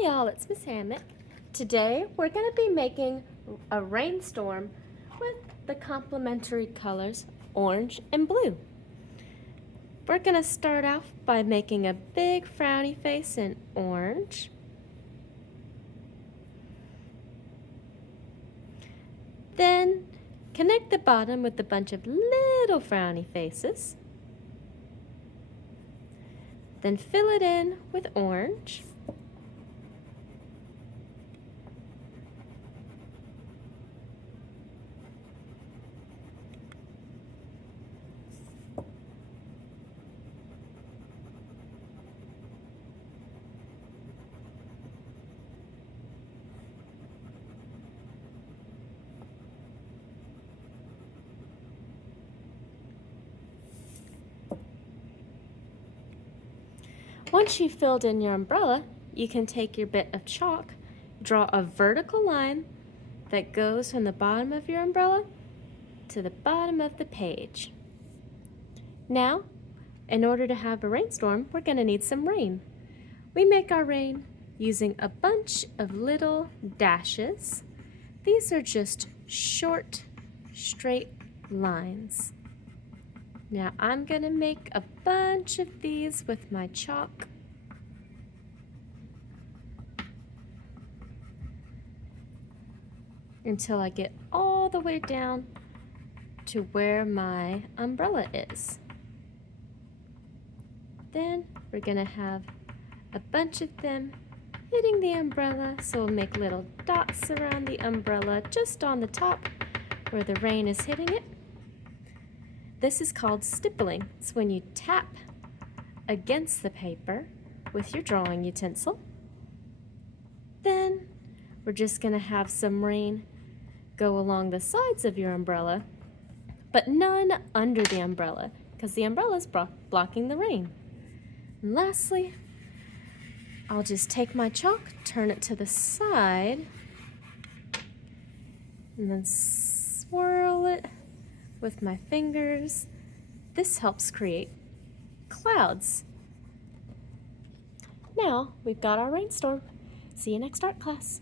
Hi y'all, it's Miss Hammock. Today we're going to be making a rainstorm with the complementary colors orange and blue. We're going to start off by making a big frowny face in orange. Then connect the bottom with a bunch of little frowny faces. Then fill it in with orange. Once you've filled in your umbrella, you can take your bit of chalk, draw a vertical line that goes from the bottom of your umbrella to the bottom of the page. Now, in order to have a rainstorm, we're going to need some rain. We make our rain using a bunch of little dashes. These are just short, straight lines. Now I'm going to make a bunch of these with my chalk. Until I get all the way down to where my umbrella is. Then we're going to have a bunch of them hitting the umbrella, so we'll make little dots around the umbrella just on the top where the rain is hitting it. This is called stippling. It's when you tap against the paper with your drawing utensil. Then we're just going to have some rain go along the sides of your umbrella, but none under the umbrella because the umbrella is blocking the rain. And lastly, I'll just take my chalk, turn it to the side, and then swirl it with my fingers. This helps create clouds. Now we've got our rainstorm. See you next art class.